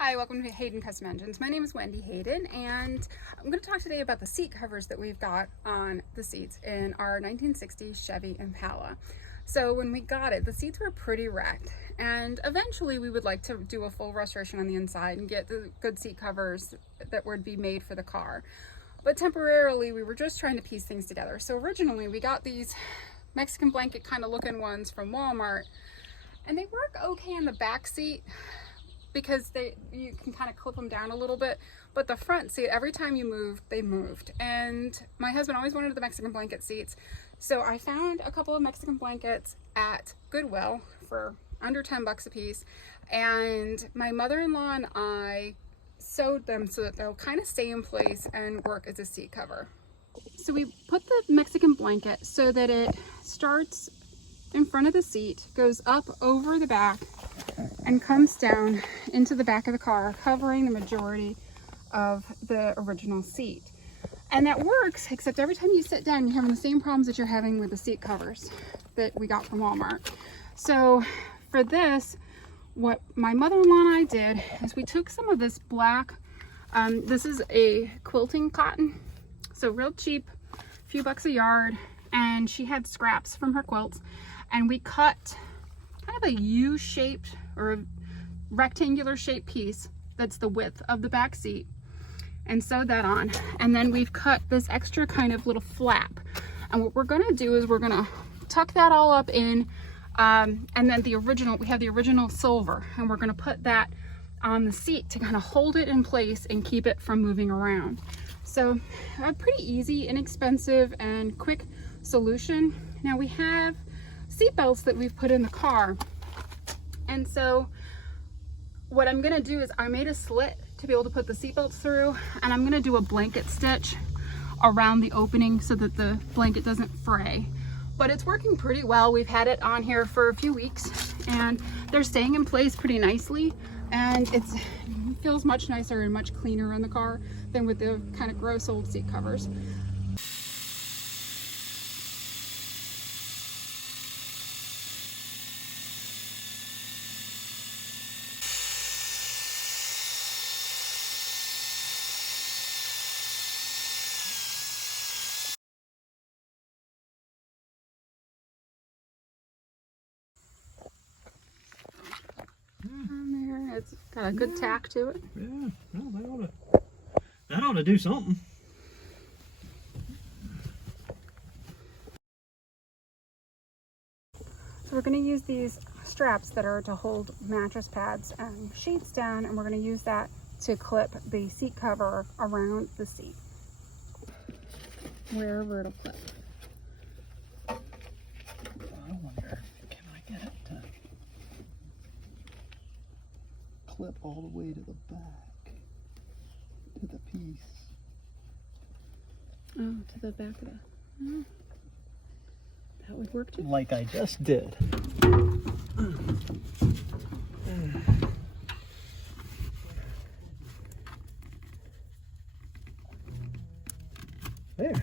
Hi, welcome to Hayden Custom Engines. My name is Wendy Hayden, and I'm going to talk today about the seat covers that we've got on the seats in our 1960 Chevy Impala. So when we got it, the seats were pretty wrecked, and eventually we would like to do a full restoration on the inside and get the good seat covers that would be made for the car. But temporarily, we were just trying to piece things together. So originally, we got these Mexican blanket kind of looking ones from Walmart, and they work okay in the back seat, because you can kind of clip them down a little bit, but the front seat, every time you moved, they moved. And my husband always wanted the Mexican blanket seats, so I found a couple of Mexican blankets at Goodwill for under 10 bucks a piece, and my mother-in-law and I sewed them so that they'll kind of stay in place and work as a seat cover. So we put the Mexican blanket so that it starts in front of the seat, goes up over the back, and comes down into the back of the car, covering the majority of the original seat. And that works, except every time you sit down, you're having the same problems that you're having with the seat covers that we got from Walmart. So for this, what my mother-in-law and I did is we took some of this black, this is a quilting cotton, so real cheap, a few bucks a yard, and she had scraps from her quilts, and we cut kind of a U-shaped or a rectangular shaped piece that's the width of the back seat and sewed that on. And then we've cut this extra kind of little flap, and what we're going to do is we're going to tuck that all up in, and then we have the original silver, and we're going to put that on the seat to kind of hold it in place and keep it from moving around. So a pretty easy, inexpensive, and quick solution. Now we have seat belts that we've put in the car, and so what I'm gonna do is I made a slit to be able to put the seat belts through, and I'm gonna do a blanket stitch around the opening so that the blanket doesn't fray. But it's working pretty well. We've had it on here for a few weeks, and they're staying in place pretty nicely, and it feels much nicer and much cleaner in the car than with the kind of gross old seat covers. On there, it's got a good tack to it. Yeah, well, that ought to do something. So we're going to use these straps that are to hold mattress pads and sheets down, and we're going to use that to clip the seat cover around the seat. Wherever it'll clip. I wonder, can I get it to clip all the way to the back, to the piece? Oh, to the back of the... Oh, that would work too. Like I just did. There.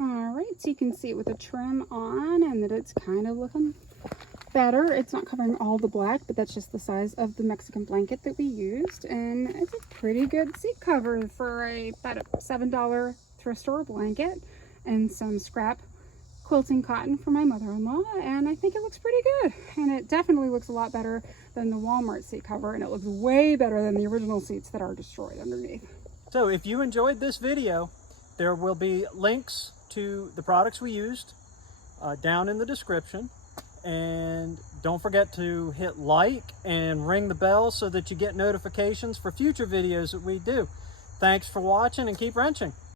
Alright, so you can see it with the trim on and that it's kind of looking better. It's not covering all the black, but that's just the size of the Mexican blanket that we used, and it's a pretty good seat cover for about a $7 thrift store blanket and some scrap quilting cotton for my mother-in-law, and I think it looks pretty good, and it definitely looks a lot better than the Walmart seat cover, and it looks way better than the original seats that are destroyed underneath. So if you enjoyed this video, there will be links to the products we used down in the description, and don't forget to hit like and ring the bell so that you get notifications for future videos that we do. Thanks for watching, and keep wrenching.